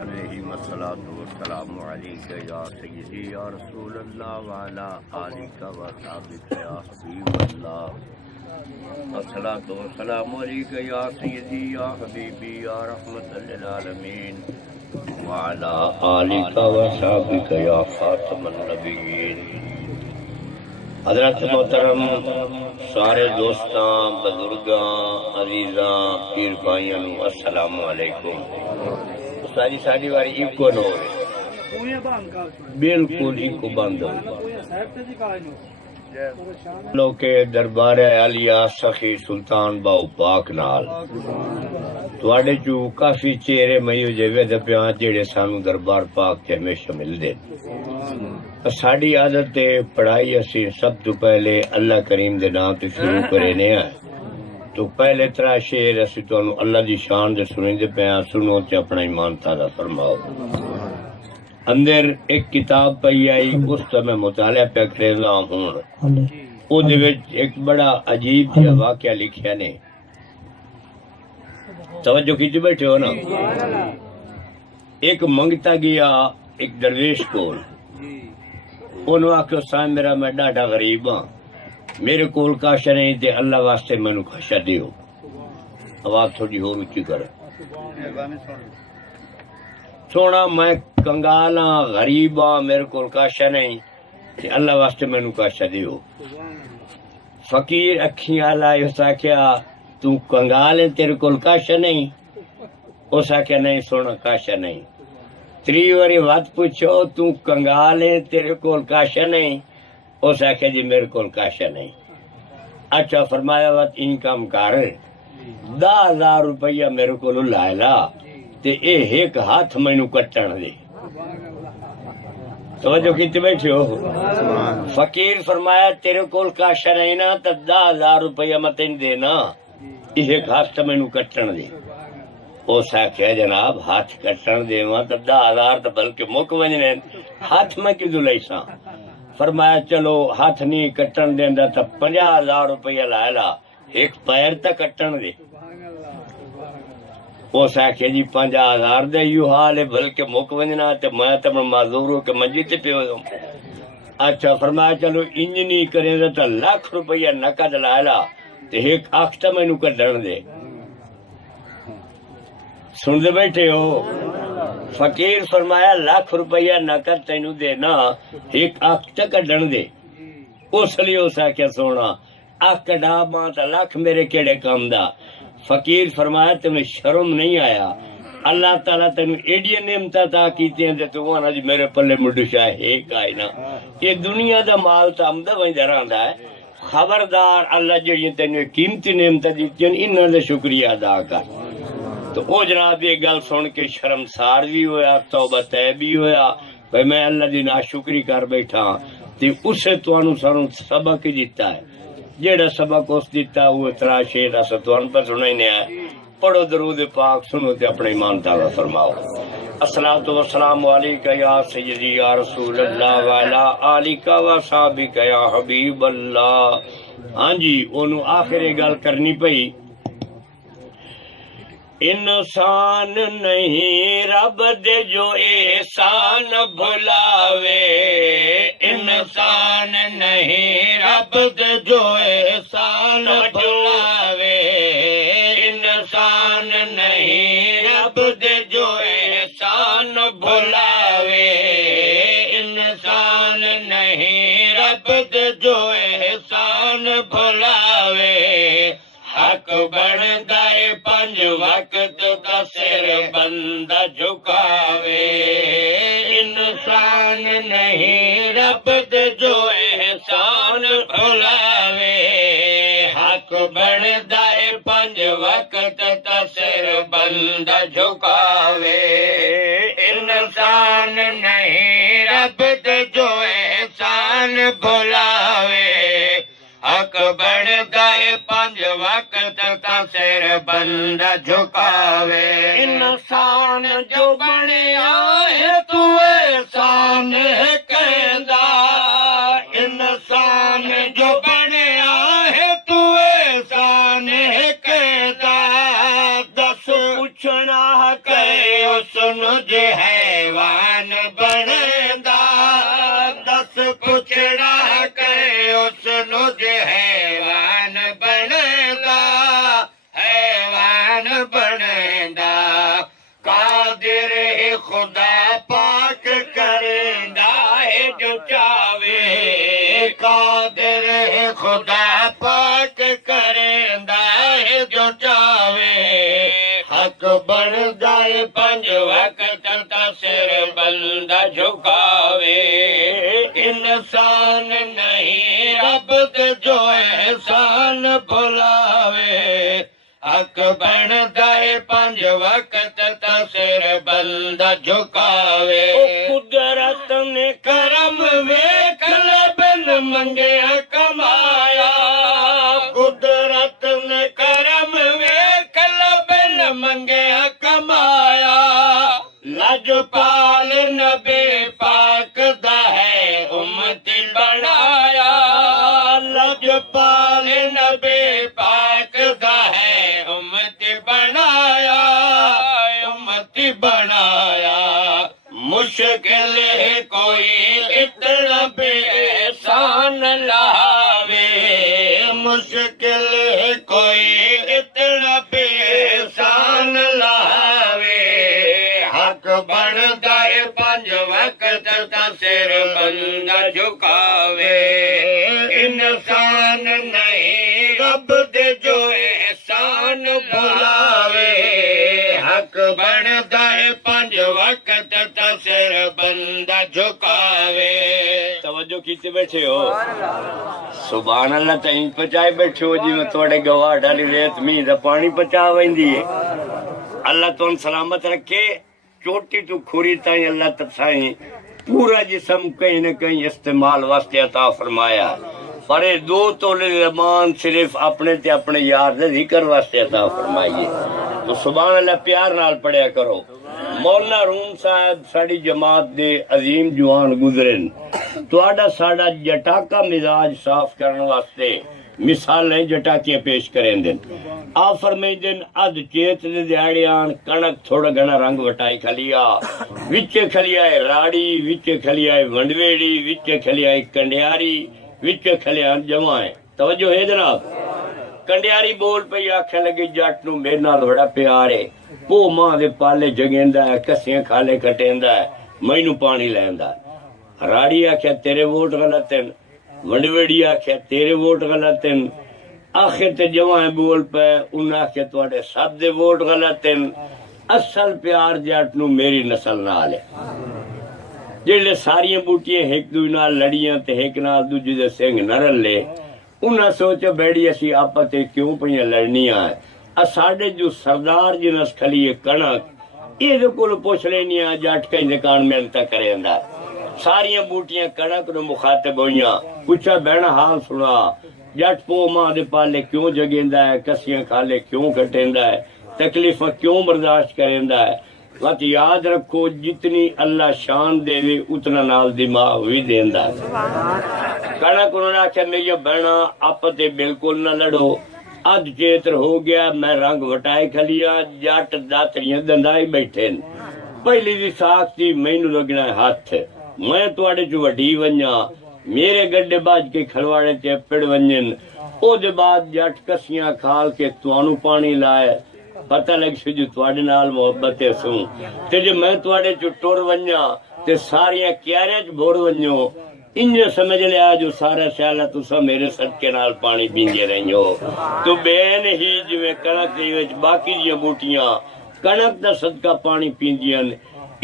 अलैहिस्सलातु वस्सलामु अलैका या सय्यदी या रसूलल्लाह व अला आलिका व सहाबिका या हबीबल्लाह। अस्सलातु वस्सलामु अलैका या सय्यदी या हबीबी या रहमतल लिल आलमीन व अला आलिका व सहाबिका या खातमन नबिय्यीन। हज़रत मोहतरम सारे दोस्तां बुजुर्गां अजीज़ां पीर भाइयों अस्सलामु अलैकुम। सारी सारी वारी इको न हो बिल्कुल इको बंद हो लोग के दरबार आलिया सखी सुल्तान बाऊ पाक नाल तुहाडे चू काफी चेहरे मई जेवे दपिया जेड़े सानू दरबार पाक के हमेशा मिलदे। साड़ी आदत है पढ़ाई असी सब तो पहले अल्लाह करीम दे नाम ते शुरू करने हैं। तो पहले तरह शेर असी तुहानू अल्लाह दी शान दे सुनदे पिया, सुनो ते अपना ईमान ताज़ा फरमाओ। अंदर एक किताब पई आई, उस मैं मुताला पे करेला हूं। ओदे विच एक बड़ा अजीब जिहा वाकया लिखिया ने, तवज्जो कीते बैठे हो ना। एक मंगता गया एक दरवेश कोल, उन्होंने आख्यो साहब मेरा मैं डाढा गरीब हाँ, मेरे कोल काश नहीं ते अल्लाह वास्ते मैनू खशा दियो। आवाज थोड़ी होर उच्ची कर। सोना मैं कंगाल हाँ, गरीब हाँ, मेरे कोल काशा नहीं ते अल्लाह वास्ते मैनू काशा दियो। फकीर अखियां आला उस आख्या तू कंगाल है, तेरे कोल काशा नहीं? उस आख्या नहीं सोना काशा नहीं। त्री बारी बात पूछो तू कंगाल है, तेरे कोल काशा नहीं? उस आख्या जी मेरे कोल काशा नहीं। अच्छा फरमाया बात इनकम कर 10,000 रुपया मेरे को लायला ते एक हाथ मैनू कट्टन दे। तवज्जो कीते बैठे हो। फकीर फरमाया तेरे कोल काशा नहीं ना तो 10,000 रुपया मैं तेन देना, एक हाथ तो मैनू कट्टन दे। उस आख्या जनाब हाथ कट्टन देवा तो 10,000 तो बल्कि मुक वजने, हाथ में किदू लईसा। फरमाया चलो हाथ नहीं कट्टन देंदा तो 50,000 रुपया लायला, एक पैर तक कट्टन दे। उस आख्या जी 50,000 दे यू हाल है, बल्कि मुक वजना तो मैं तो माजूर हो के मंजी ते पियो। अच्छा फरमाया चलो इंज नहीं करेंदा तो 1,00,000 रुपया नकद लायला ते एक आख तो मैनू कड्डन दे। सुनते बैठे हो। फकीर फरमाया 1,00,000 रुपया नकद तेनू देना, एक अख तक कड्डन दे। उसलिए उस आख्या सोना अख कड़ा मां तो 1,00,000 मेरे केड़े काम दा। फकीर फरमाया तुम्हें शर्म नहीं आया? अल्लाह ताला तेनू एडिया नेमता ता कीते ते तू आना जी मेरे पल्ले मुडुशा है काई ना। ये दुनिया दा माल तो आमदा वंदा रहंदा है। खबरदार अल्लाह जेड़ी तेनू कीमती नेमता दित्ती इन्हां दा शुक्रिया अदा कर। तो ओ जनाब ये गल सुन के शर्मसार भी होया, तौबा तैब भी होया भाई मैं अल्लाह दी नाशुक्री कर बैठा। ते उसे तुहानू सानू सबक दिता है, जेड़ा सबक उस दिता वो तरा शेर अस तुहानू पर सुनाने है। पढ़ो दरूद पाक, सुनो ते अपने ईमान ताज़ा फरमाओ। अस्सलातु वस्सलामु अलैका या सय्यदी या रसूलल्लाह व अला आलिका व सहाबिका या हबीबल्लाह। हां जी ओनू आखिर गल करनी पई, इंसान नहीं रब दे जो एहसान भुलावे। इंसान नहीं रब दे जो एहसान भुलावे। इंसान नहीं रब दे जो एहसान भुलावे। इंसान नहीं रब दे जो एहसान भुलावे। हक बनदा है 5 वक्त का सिर बंदा झुकावे। इंसान नहीं रब दे जो एहसान भुलावे। हक बनदा है 5 वक्त का सिर बंदा झुकावे। इंसान नहीं रब दे जो एहसान भुलावे। हक बनदा है 5 वक्त का सिर बंदा झुकावे। इंसान जो बनया है तू एहसान है कहंदा। इंसान जो बनया है तू एहसान है कहंदा। दस पूछन बना के उसनु जे हैवान बनदा दस पुछड़ा के उसनु जे हैवान बनदा हैवान बनदा कादिर खुदा पाक करेंदा है जो चावे कादिर खुदा पाक करेंदा है जो चावे हक बनदा है पंज वक्त दा सिर बंदा झुकावे इंसान नहीं रब दे जो एहसान भुलावे हक बनदा है पंज वक्त दा सिर बंदा झुकावे कुदरत ने करम वेख बिन मंगे कमाया कुदरत ने करम वेख बिन मंगे कमाया लजपाल नबी पाक दा है उम्मती बनाया लजपाल नबी पाक दा है उम्मती बनाया उम्मती बनाया मुश्किल है कोई इतना बेसान लावे मुश्किल है कोई इतना बेसान लावे हक बनदा है पंज वक्त दा सिर बंदा झुकावे इंसान नहीं रब दे जो एहसान भुलावे हक बनदा है पंज वक्त दा सिर बंदा झुकावे तवज्जो कीते बैठे हो सुभान अल्लाह तई पचाए बैठे हो जिवें थोड़े गवाह डाली रेत मींह दा पानी पचा वेंदी है अल्लाह तुम सलामत रखे चोटी तू खुरी ताई अल्लाह तसाई पूरा जिस्म कहीं न कहीं इस्तेमाल वास्ते अता फरमाया पर ये 2 तोले ज़बान सिर्फ अपने ते अपने यार दे जिक्र वास्ते अता फरमाइए तो सुभान अल्लाह प्यार नाल पढ़िया करो मौलाना रूम साहब साड़ी जमात दे अजीम जवान गुजरन तुहाडा साडा जटाका मिजाज साफ करने वास्ते मिसालें जटाकियां पेश करें दिन आ फरमाइंदन अध चेत दे दिहाड़ियां कणक थोड़ा घना रंग वटाई खलिया विचे खलिया है राड़ी विचे खलिया है वंडवेड़ी विचे खलिया है कंडियारी विचे खलिया जमाए तवज्जो है जनाब कंडियारी बोल पई आखे लगी जट नू मेरे नाल बड़ा प्यार है भो मां दे पाले जगेंदा है कसियां खाले कटेंदा है मैनू पानी लैंदा राड़ी आख्या तेरे वोट गलत हैं वंडवेड़ी आख्या तेरे वोट गलत हैं आखिर ते जवाए बोल पे उन्हें आख्या तुहाडे सब दे वोट गलत हैं असल प्यार जट नू मेरी नस्ल नाल है जेले सारियां बूटियां एक दूजे नाल लड़ियां ते एक नाल दूजे दे सिंह न रले उन्हें सोचा बैठी असी आपस ते क्यों पईयां लड़नियां है साडे जो सरदार जिनस खलीए कणक ये कोल पुछ लेनियां जट कहीं कान मेहनत करेंदा सारियां बूटियां कणक नू मुखातिब होइयां पूछा बहन हाल सुना जट पो मां दे पाले क्यों जगेंदा है कसियां खाले क्यों कटेंदा है तकलीफां क्यों बर्दाश्त करेंदा है मत याद रखो जितनी अल्लाह शान देवे उतना नाल दिमाग भी देंदा कणक उन्होंने आख्या मेरी बहना आप ते बिल्कुल न लड़ो अध चेतर हो गया मैं रंग वटाए खलिया जट दातरियां दंदाई बैठे पहली दी साख थी मैनू लगना हाथ मैं तुहाडे चो वड्डी वंजा मेरे गड्डे बाज के खलवाड़े च पिड़ वंजन ओदे बाद जट कसियां खाल के तुहानू पानी लाए पता लग सी जो तुहाडे नाल मोहब्बत है सू ते जे मैं तुहाडे चो टुर वंजा ते सारियां क्यारियां च भोर वंजो इंज समझ लिया जो सारा स्याला तुसा मेरे सदके नाल पानी पींदे रही हो तो बेन ही जिवें कणक विच बाकी दी बूटियां कणक दा सदका पानी पींदियां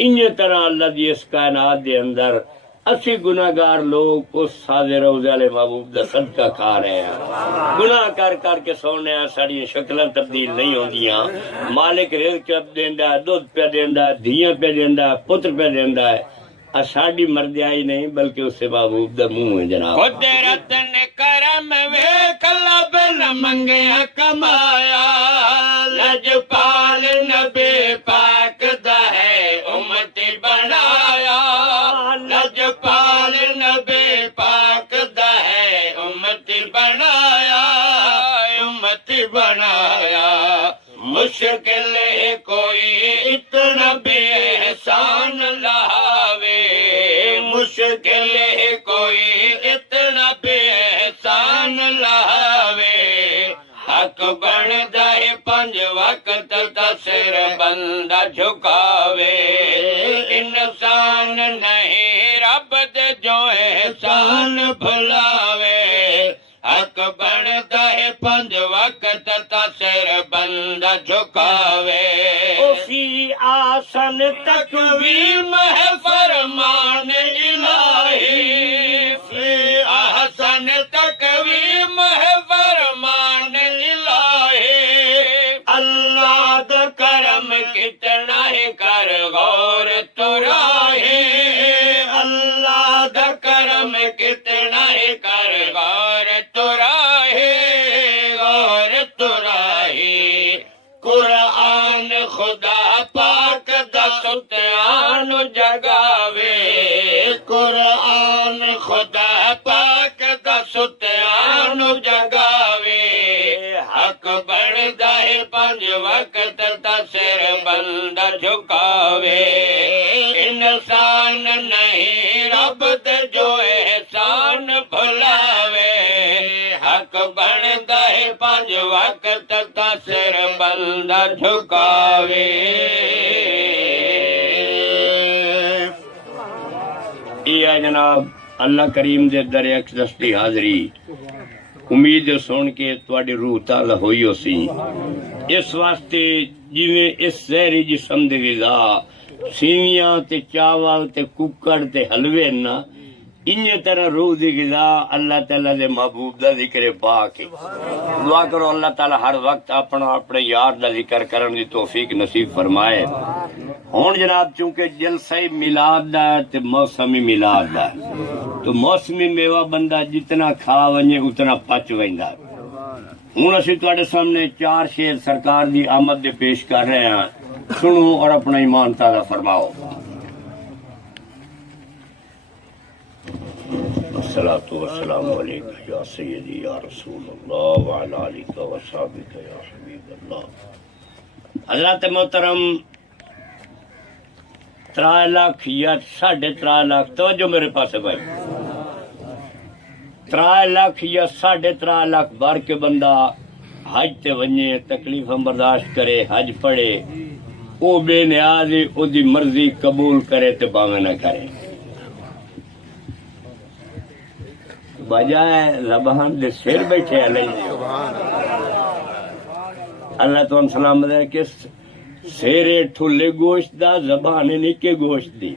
इंज तरह अल्लाह दी इस कायनात दे अंदर असी गुनाहगार लोग उस सादे रोज़े वाले महबूब दा सदका खा रहे हैं गुनाह कर के सोने साड़ी शक्लां तब्दील नहीं होंदियां मालिक रिज़्क देंदा दुध पे देंदा धीयां पे देंदा पुत्र पे देंदा है साड़ी मर्दियाई नहीं बल्कि उससे महबूब दा मुंह है जनाब कुदरत ने करम वेख लब न मंगे कमाया लजपाल नबी पाक दा है उम्मती बनाया लजपाल नबी पाक दा है उम्मती बनाया मुश्किल है कोई इतना बेहसान लावे, मुश्किल है कोई इतना बेहसान लावे। हक बनदा है 5 वक्त दा सिर बंदा झुकावे, इंसान नहीं रब दे जो एहसान भुलावे। हक बनदा है 5 वक्त दा सिर बंदा झुकावे। उसी आसन तकवीम है फरमान इलाही, आसन तकवीम है फरमान इलाही। अल्लाह दा करम कितना है कर गौर तुराहे, अल्लाह दा करम कितना है कर गौर तुराहे, गौर तुराहे। कुरान खुदा पाक दा सुल्तान जगावे, कुरान खुदा पाक दा सुल्तान जगावे। हक बनदा है 5 वक्त दा सिर बंदा झुकावे, इंसान नहीं रब दे जो एहसान भुलावे। हक बनदा है 5 वक्त दा सिर बंदा झुकावे। ये है जनाब अल्लाह करीम दे दर अक़दस दी हाज़री। उम्मीद सुन के तुहाडी रूह ताज़ा होई होसी। इस वास्ते जिवें इस ज़हरी जिस्म दी ग़िज़ा सीवियां ते चावल ते कुक्कड़ ते हलवे ना, इन्ने तरह रूह दी ग़िज़ा अल्लाह ताला दे महबूब दा ज़िक्र पाक है। दुआ करो अल्लाह ताला हर वक्त अपना अपने यार दा ज़िक्र करन दी तौफीक नसीब फरमाए। हुण जनाब चूंकि जलसा ही मिलाद दा ते मौसमी मिलाद दा, तो मौसमी मेवा बंदा जितना खा वने उतना पच वैंदा। हुण असीं तुहाडे सामने 4 शेर सरकार दी आमद दे पेश कर रहे हैं, सुनो और अपना ईमान ताज़ा फरमाओ। अस्सलातु वस्सलामु अलैका या सय्यदी या रसूलल्लाह व अला आलिका व सहाबिका या हबीबल्लाह। अल्लाह ते मोहतरम 3 लाख या 3.5 लाख, तवज्जो मेरे पास है भाई, 3 लाख या 3.5 लाख भर के बंदा हज ते वने, तकलीफ बर्दाश्त करे, हज पढ़े, वो बेनियाज ओदी मर्जी कबूल करे ते भावे न करे। बजाय ज़बान दे सिर बैठे अल्लाह तो सलामत है कि सेरे ठुले गोश्त दा, ज़बान निके गोश्त दी,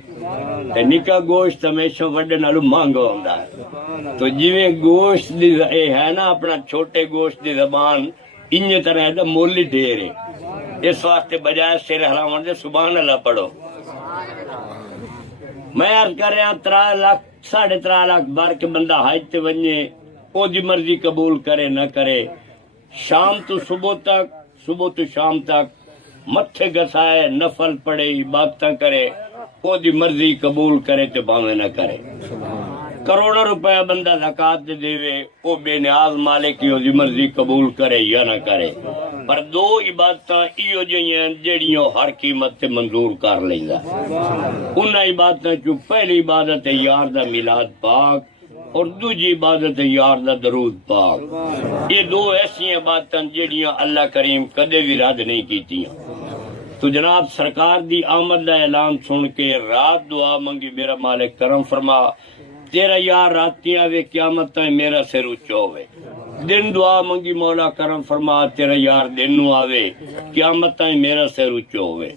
ते निका गोश्त हमेशा वड्डे नालों महंगा होंदा है। तो जिवें गोश्त दी है ना अपना छोटे गोश्त दी ज़बान, इन्ने तरह है मुल ही ढेर है। इस वास्ते बजाय सिर हलावन दे सुभान अल्लाह पढ़ो। मैं अर्ज कर रहा 3 लाख 3.5 लाख भर के बंदा हज ते वने, ओदी मर्जी कबूल करे न करे, शाम तो सुबह तक, सुबह तो शाम तक मत्थे गसाए, नफल पढ़े, इबादत करे, ओदी मर्जी कबूल करे ते भावे न करे। करोड़ों रुपया बंदा ज़कात दे देवे, ओ बेनियाज मालिक की ओदी मर्जी कबूल करे या न करे। पर 2 इबादत इहो जिहियां जेड़ियां हर कीमत ते मंजूर कर लैंदा। उन्हां इबादतां चों पहली इबादत है यार दा मिलाद पाक, और दूजी इबादत है यार दा दरूद पाक। ये 2 ऐसी इबादतां जेड़ियां अल्लाह करीम कदे भी रद्द नहीं कीतियां। तो जनाब सरकार दी आमद दा ऐलान सुन के रात दुआ मंगी, मेरा मालिक करम फरमा, तेरा यार राती आवे, क़यामत ताईं मेरा सिर उच्चा होवे। दिन दुआ मंगी, मौला करम फरमा, तेरा यार दिन नू आवे, क़यामत ताईं मेरा सिर उच्चा होवे।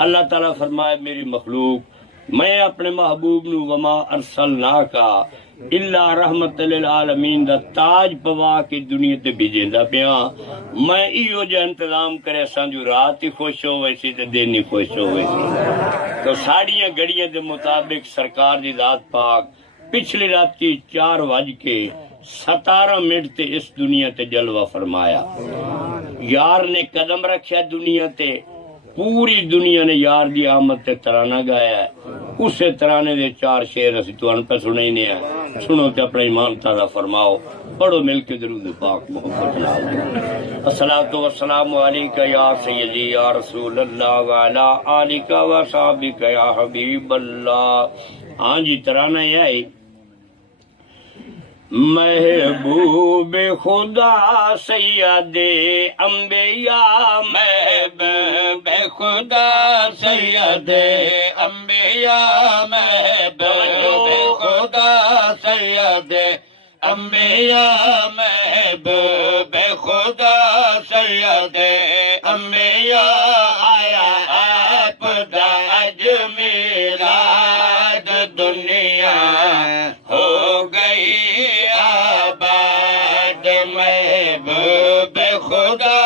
अल्लाह ताला फरमाए, मेरी मखलूक, मैं अपने महबूब नू वमा अरसलनाका इल्ला रहमतल लिल आलमीन दा ताज पवा के दुनिया ते भेजेंदा पिया। मैं इहो जिहा इंतजाम करे असांजू रात ही खुश होवे सी ते दिन ही खुश होवे सी। तो साड़ियां घड़ियां दे मुताबिक सरकार दी जात पाक पिछली राती 4:17 ते इस दुनिया ते जलवा फरमाया। यार ने कदम रखा दुनिया ते, पूरी दुनिया ने यार दी आमद ते तराना गाया है। उसे तराने दे 4 शेर असीं तुहानूं पे सुनाइने आ, सुनो ते अपना ईमान ताज़ा फरमाओ। पढ़ो मिलके दरूद पाक मोहब्बत नाल। अस्सलातु वस्सलामु अलैका या सय्यदी या रसूल अल्लाह व अला आलिका व सहाबिका या हबीब अल्लाह। हाँ जी, तराना यह है, महबूब खुदा सैयदे अंबिया, महबूब खुदा सैयदे अंबिया, महबूब खुदा सैयदे अंबिया, महबूब खुदा सैयदे अंबिया, आया आपदा अजमीराद, दुनिया हो गई आबाद। महबूब खुदा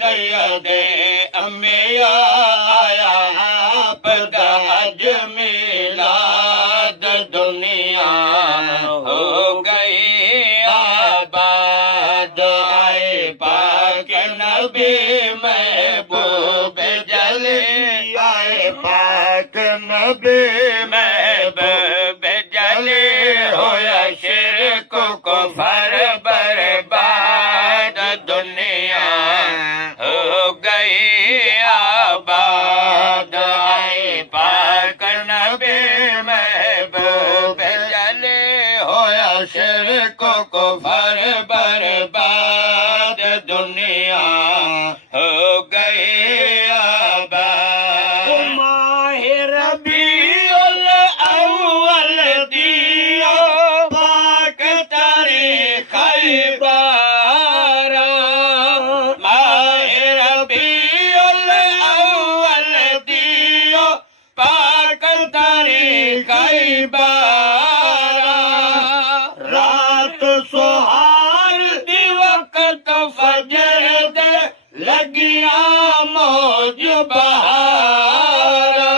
सैयदे अंबिया, आया आपदा अजमीराद, दुनिया हो गई आबाद। आए पाक नबी महबूब जले, आए पाक नबी महबूब जले, होया शिरक कुफर बर्बाद, दुनिया हो गई आबाद। आए पाक नबी महबूब जले, होया शिरक कुफर बर्बाद, दुनिया हो गई आबाद। माहे रबीउल अव्वल दियो पाक तारीख बारा, माहे रबीउल अव्वल दियो पाक तारीख बारा, रात सुहार दी वक्त फजर दे लगिया मौज बहारा,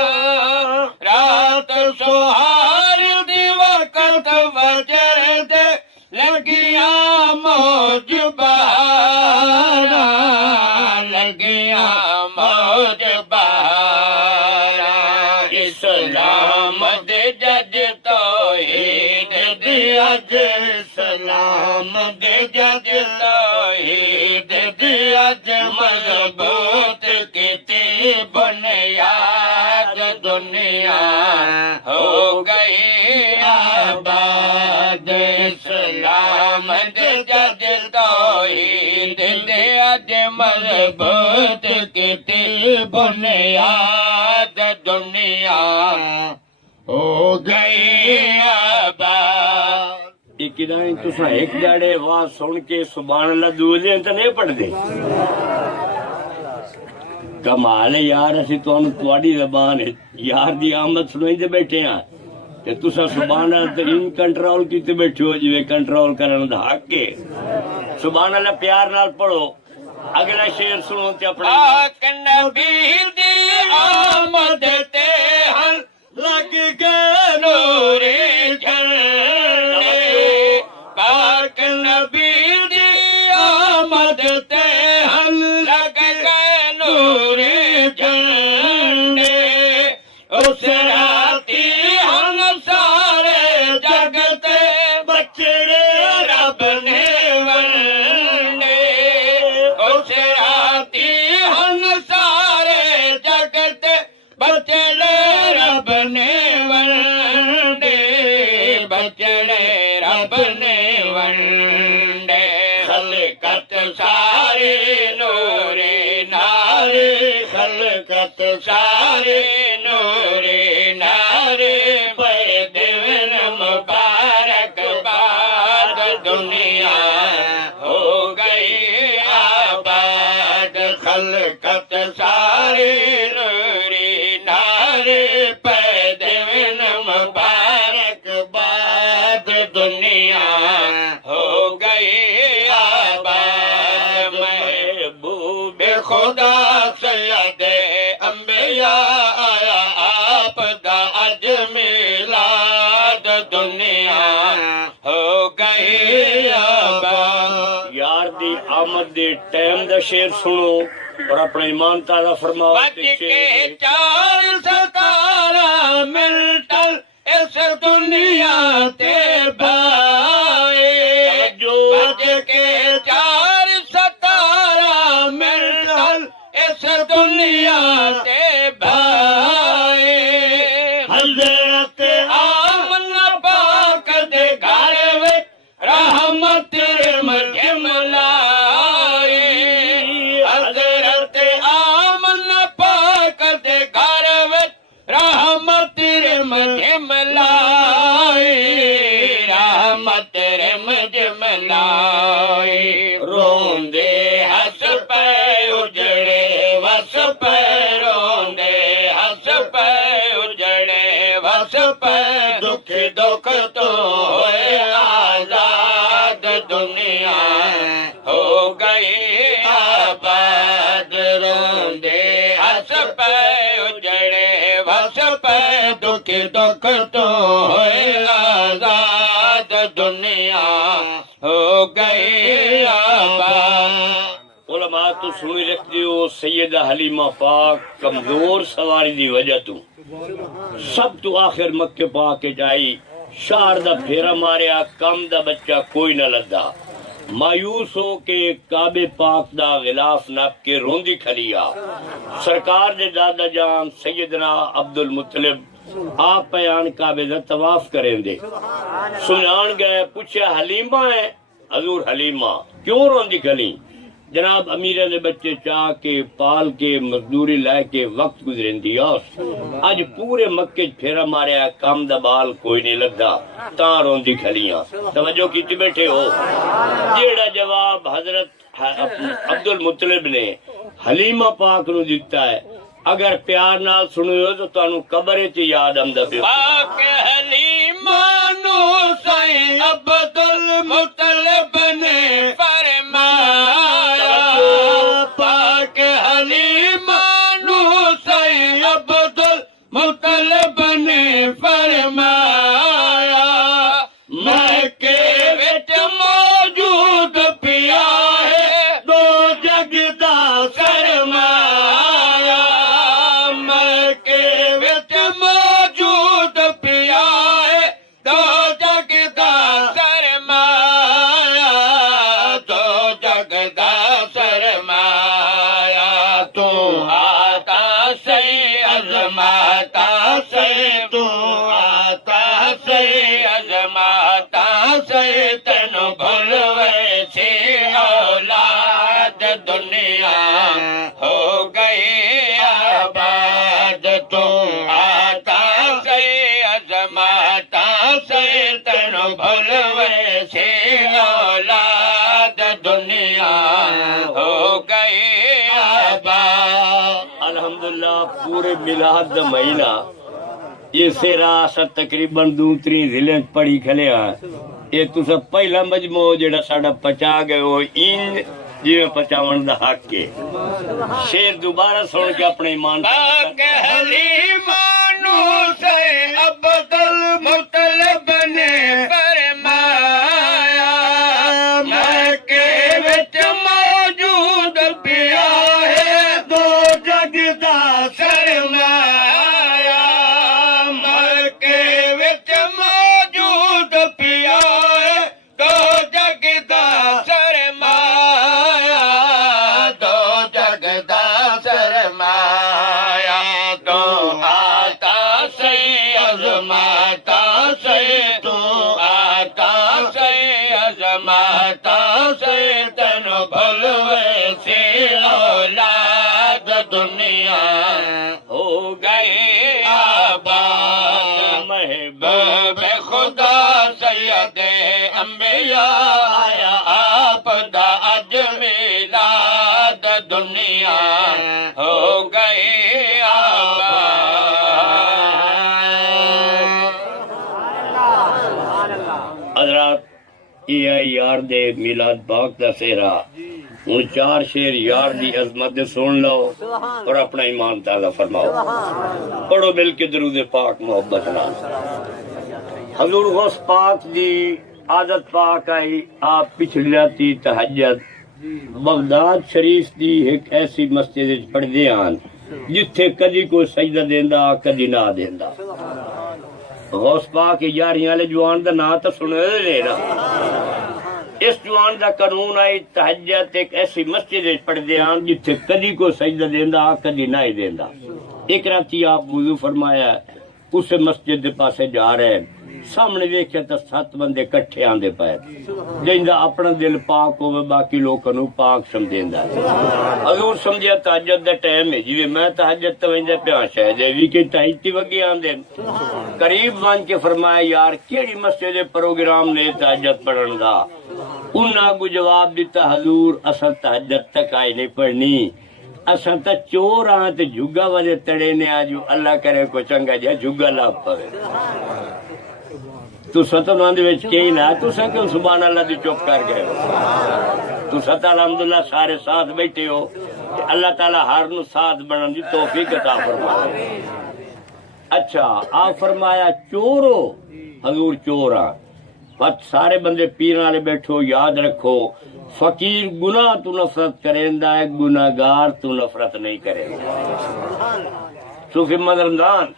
रात सुहार दी वक्त फजर दे लगिया मौज बहारा, लगिया मौज बहारा। इस्लाम दे जज तौहीद दी अज, इस्लाम दे जज तौहीद दी अज, मजबूत कीती बुनियाद, दुनिया हो गई आबाद। इस्लाम दे जज तौहीद दे अज, मजबूत कीती बुनियाद, दुनिया हो गई आबाद। एक तुसा एक दाड़े आवाज सुन के सुभान अल्लाह दूले तो नहीं पढ़ते। कमाल है यार, असी तुहाडी ज़बान यार दी आमद सुनाई बैठे हाँ, ते तुसा सुभान अल्लाह इन कंट्रोल कीते बैठे हो, जिवे कंट्रोल करन दा हक है। सुभान अल्लाह प्यार नाल पढ़ो। अगला शेर सुनो ते अपने पाक नबी दी आमद ते हल लग गए नूरे झंडे, पाक नबी दी आमद ते हल लग गए नूरे झंडे। उस राती हम सारे जगते बचड़े रब ने वंडे, उस राती हम सारे जगते बचड़े रब ने वंडे, बचड़े रब ने वंडे। खलकत सारे नूरे नारे, खलकत सारे नूरे नारे, पे दिन मुबारक बाद, दुनिया हो गई आबाद। खलकत सारे नूरे नारे, पे दिन मुबारक बाद, दुनिया हो गई आबाद। महबूब खुदा सैयदे अंबिया, आया आपदा अज मिलाद, दुनिया हो गई आबाद। यार दी आमद दे टाइम दा शेर सुनो और अपना ईमान ताज़ा फरमाओ। बच के 417 मिनट इस दुनिया ते भाए, बच दुख तो होए आजाद दुनिया हो गई आबाद रोंदे हंस पे उजड़े वस पे दुखी दुख तो होए आजाद दुनिया हो गई आबाद। उलमा तो सुनी रखती हो सैयदा हलीमा पाक कमजोर सवारी दी वजह तू सब तो आखिर मक्के पाक जाई शार दा फेरा मारिया कम दा बच्चा कोई न लद्दा मायूस हो के काबे पाक दा गिलाफ नप के रोंदी खलिया सरकार दे दादा जान सैयदना अब्दुल मुत्तलिब आप बयान काबे दा तवाफ करेंदे सुनान गए पूछा हलीमा है हजूर हलीमा क्यों रोंदी खली जनाब अमीर ने बच्चे चाह के पाल के मजदूरी लैके वक्त गुजरेंदी अज पूरे मक्के फेरा मारिया कम दा बाल कोई नहीं लगदा ता रोंदी खलियां तवज्जो कीती बैठे हो जेड़ा जवाब हजरत अब्दुल मुत्तलिब ने हलीमा पाक नु दिता है अगर प्यार नाल सुनियो तो तानू कब्र च याद आंदा पियो पाक हलीमा नु सई अब्दुल मुत्तलिब ने फरमाया पाक हलीमा नु सई अब्दुल मुत्तलिब ने फरमाया मक्के विच मौजूद पिया है दो जग दा सरमाया मक्के विच मौजूद पिया है दो जग दा सरमाया दो जग दा सरमाया तू आता सही अजमाता सही तू आता सही अजमाता सही तेनु भूल वैसी औलाद दुनिया हो गई आबाद तू आता सही अजमाता सही तेनु भूल वैसी औलाद दुनिया हो गई आबाद। अल्हम्दुलिल्लाह पूरे मिलाद दा महीना ये सेरा अस तकरीबन 2-3 जिले पढ़ी खलिया ये तुसा पहला मजमू जेड़ा साडा पचा गए वो इन जिवें पचावन दा हक है शेर दोबारा सुन के अपने ईमान पाक हलीमा नु सई अब्दुल मुत्तलिब ने फरमाया मक्के विच मौजूद पिया है दो जग दा सरमाया मक्के विच मौजूद पिया है दो जग दा सरमाया दो जग दा सरमाया तो आता सही अजमाता सही तू आता सही अजमाता सही तेनु भूल वैसी औलाद दुनिया हो गई आबाद महबूब खुदा सैयदे अंबिया आया आप दा अज मिलाद दुनिया हो गई आबाद। हजरात ये यार दे मिलाद पाक दा सेरा हूं 4 शेर यार दी अजमत दे सुन लो और अपना ईमान ताज़ा फरमाओ पढ़ो मिल के दरूद पाक मोहब्बत नाल हजूर गौस पाक दी आदत पाक आई आप पिछली राती तहज्जुद बगदाद शरीफ दी एक ऐसी मस्जिद विच पढ़दे आन जिथे कदी कोई सजदा देंदा कदी ना देंदा गौस पाक यारियां वाले जवान दा नाम तो सुने ने ना इस जवान दा कानून आई तहज्जुद एक ऐसी मस्जिद विच पढ़दे आन जिथे कदी कोई सजदा देंदा कदी ना ही देंदा एक राती आप वुजू फरमाया उस मस्जिद दे पासे जा रहे सामने देखिया तो 7 बंदे इकट्ठे आंदे पे जिंदा अपना दिल पाक होवे बाकी लोगों नू पाक समझेंदा हजूर समझिया तहज्जुद दा टाइम है जिवें मैं तहज्जुद तो वेंदा पिया शायद भी के 2:30 वगे आंदे करीब बन के फरमाया यार केड़ी मस्जिद दे प्रोग्राम ने तहज्जुद पढ़न दा उन्हां को जवाब दिता हजूर असल तहज्जुद तक आई नहीं पढ़नी असा तो चोर हाँ तो जुगा वाले तड़े ने आज अल्लाह करे को चंगा जा जुगा लाभ पवे तू सतनांद विच कई ना तू क्यों सुभान अल्लाह दी चुप कर गए हो? तू सत अल्हम्दुलिल्लाह सारे साथ बैठे हो ते अल्लाह ताला हर नु साथ बनन दी तौफीक अता फरमाए। अच्छा आ फरमाया चोरो हजूर चोर आ पर सारे बंदे पीर वाले बैठो याद रखो फकीर गुनाह तू नफरत करेंदा है गुनाहगार तू नफरत नहीं करेंदा। सूफी मदरदान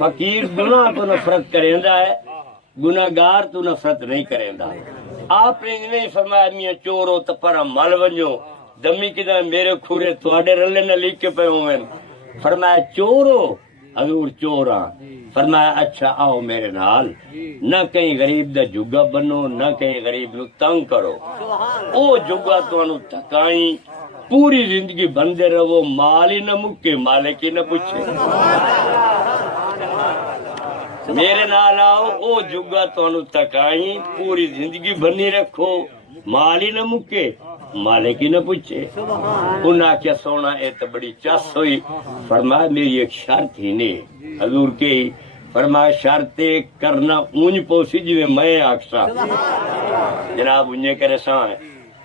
फकीर गुनाह तो नफरत करेंदा है गुनाहगार तू नफरत नहीं करेंदा। आपने नहीं फरमाया मियां चोरो तो पर मल वजो दमी किदा मेरे खूरे थोड़े रले न लिख के पे होवे। फरमाया चोरो हजूर चोरा। फरमाया अच्छा आओ मेरे नाल न कहीं गरीब दा जुगा बनो न कहीं गरीब नु तंग करो ओ जुगा तुहानू तकाई पूरी जिंदगी बंदे रहो माल ही न मुक्के मालिक ही न पूछे। मेरे नाल आओ ओ जुगा तुहानू तकाई पूरी जिंदगी बनी रखो माल ही न मुक्के मालिक ही न पूछे। उन्हें आख्या सोना ये तो बड़ी चस हुई। फरमाया मेरी एक शर्त ही नहीं हजूर के फरमाया शर्त करना ऊंज पोसी जिवे मैं आखसा जनाब उन्हें करे सा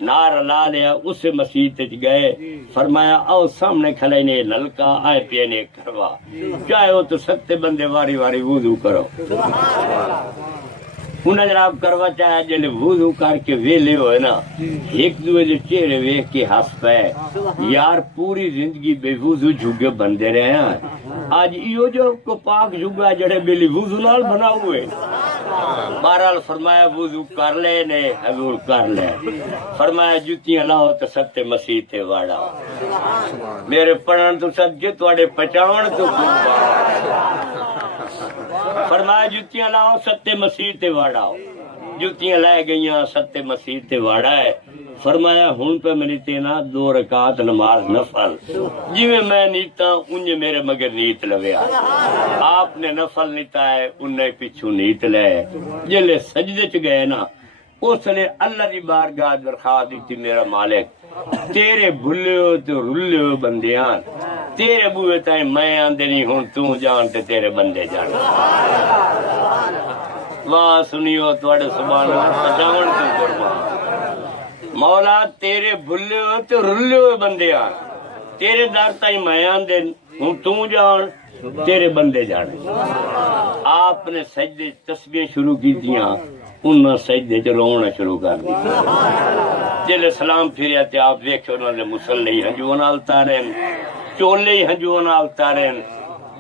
नार ला लिया उस मसीत गए। फरमाया आओ सामने खड़े ने नलका आए पिए ने करवा चाहे हो तो सत्ते बंदे वारी वारी वुजू करो। उन्हें जनाब करवा चाहे जले वुजू करके वेले हो ना एक दूसरे के चेहरे वेख के हंस पे यार पूरी जिंदगी बेवुजू झुगे बनते रहे हैं। आज इो जो को पाक झुगा जड़े बेली वुजू नाल बना हुए। बहरहाल फरमाया वुजू कर ले ने हजूर कर ले। फरमाया जुतियां लाओ तो सत्ते मसीह ते वाड़ा मेरे पढ़न तो सच्चे थोड़े पचावन तो फरमाया जुतियां लाओ सत्ते मसीह ते वाड़ाओ जुतियां लै गई सत्ते मसीह ते वाड़ा है। फरमाया हुन पे मेरी तेना 2 रकात नमाज नफल जिਵੇਂ मैं नीता उन्हें मेरे मगर नीत लव्या। आपने नफल नीता है उन्हें पिछू नीत ले जिले सजदे च गए ना उसने अल्लाह की बारगाह दरखास्त दी मेरा मालिक तेरे भुल्ले हो तो रुल्ले हो बंदियां तेरे बूहे ताई मैं आंदे नहीं हुन तू जान ते तेरे बंदे जान। वाह सुनियो तुहाडे सुभान पचावन तू कुर्बान मौला तेरे भुल्ले हो तो रुल्ले हो बंदियां तेरे दर ताई मैं आंदे हुन तू जान तेरे बंदे जाने। आपने सजदे तस्बीहें शुरू की दियां उन्हें सजदे च रोना शुरू कर दिया। जिले सलाम फिर आप देखे उन्होंने मुसल्ले हंजुओं नाल तारे चोले हंजुओं नाल तारे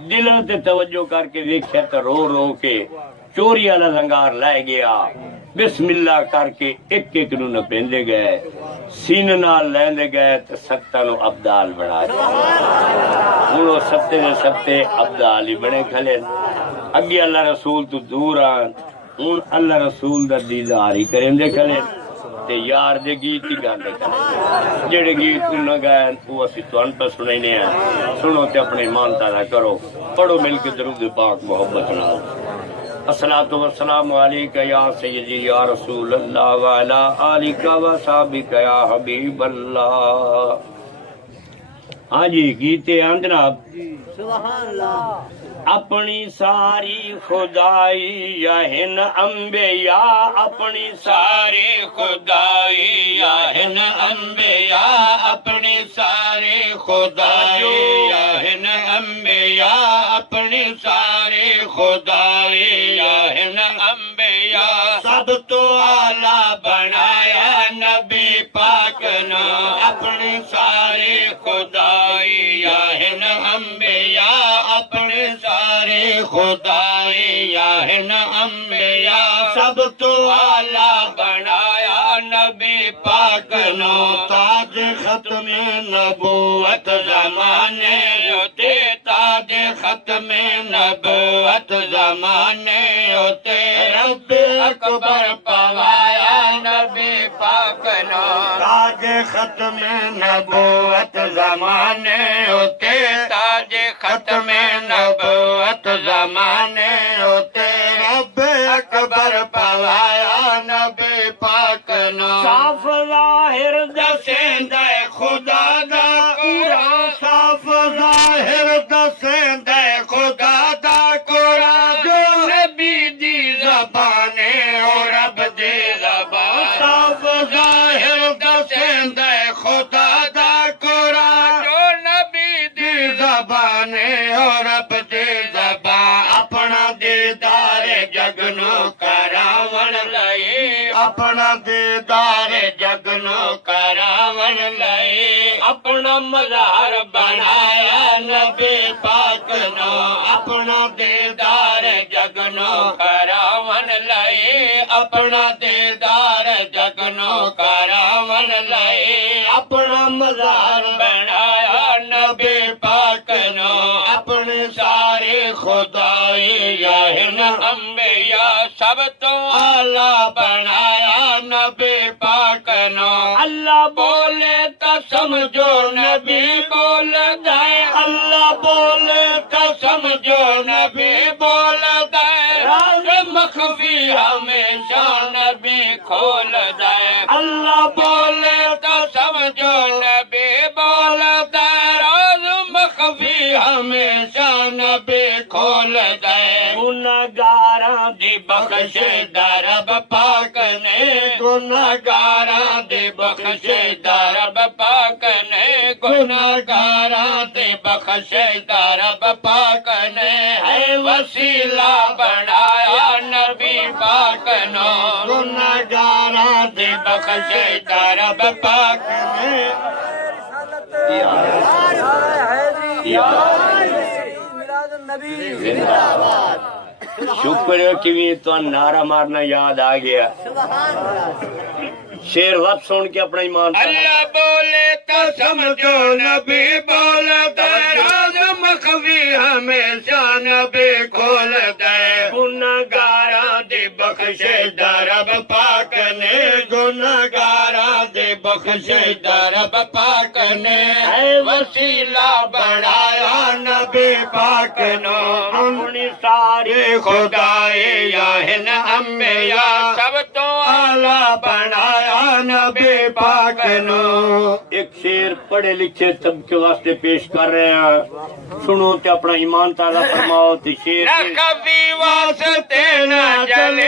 दिलों ते तवज्जो करके देखिया तो रो रो के चोरी वाला रंगार लै गया। बिस्मिल्लाह करके एक एक नूं नपेंदे गए सीने नाल लैंदे गए तो सत्ता नूं अब्दाल बनाया। हुण ओ सत्ते दे सत्ते अब्दाल ही बने खले। अगे अल्लाह रसूल तू दूर आन हुण अल्लाह रसूल दा दीदार ही करेंदे खले ते यार दे गीत ही गांदे खले। जेड़े गीत न गायन वो असीं तुहानूं पे सुनाइने आ सुनो ते अपने ईमान ताज़ा करो पढ़ो मिल के दरूद पाक मोहब्बत नाल। अस्सलातु वस्सलामु अलैका या सय्यदी या रसूल अल्लाह व अला आलिका व सहाबिका या हबीब अल्लाह। हाँ जी गीते आन जनाब सुभान अल्लाह। अपनी सारी खुदाई यहिन अम्बिया अपनी सारी खुदाई यहिन अम्बिया अपनी सारी खुदाई यहिन अम्बिया अपनी सारी खुदाई यहिन अम्बिया सब तो आला बनाया नबी पाक ने अपनी सारी खुदाई यहिन अम्बिया अपनी सारी खुदाई यहिन अम्बिया सब तो आला बनाया नबी पाक ने ताज खत्म नबूवत ज़माने होते ताज खत्म नबूवत ज़माने होते रब अकबर पवाया नबी पाक ने ताज खत्म नबूवत ज़माने होते ताज खत्म नबूवत ज़माने होते रब अकबर पवाया नबी पाक ने साफ ज़ाहिर दसेंदा खुदा दा कुरान साफ ज़ाहिर दसेंदा खुदा दा कुरान जो नबी दी ज़बान करावन लई अपना दीदार जगनो करावन लई अपना मज़ार बनाया नबी पाक नो अपना दीदार जगनो करावन लई अपना दीदार जगनो करावन लई अपना मज़ार बनाया नबी पाक नो अपने सारे खुदाई याहिन अंबिया सब तो आला बनाया नबी पाक नो अल्लाह बोले तो समझो नबी बोल जाए अल्लाह बोले तो समझो नबी बोल जाए राज मखफी हमेशा नबी खोल जाए अल्लाह बोले तो समझो नबी बोल जाए राज मखफी हमेशा नबी खोल जाए गुनाहगारां दी बख्श दरब पाक ने गुनाहगारां दी बख्श दरब पाक ने गुनाहगारां दी बख्श दरब पाक ने है वसीला बनाया नबी पाक नो गुनाहगारां दी बख्श दरब पाक ने शुक्र है कि तो नारा मारना याद आ गया शेर वत सुन के अपना ईमान अल्लाह बोले तो समझो नबी बोल दे राज मखवी हमेशा नबी खोल दे गुनाहगारां दी बख्शे दरब पाक ने गुनाहगारां दी बख्शे दरब पाक ने है वसीला बनाया नबी पाक नो अपनी सारे खुदाए याहिन अंबिया सब तो आला बनाया नबी पाक नो एक शेर पढ़े लिखे सबके वास्ते पेश कर रहे हैं सुनो ते अपना ईमान ताला फरमाओ ते शेर कभी वास्ते न चले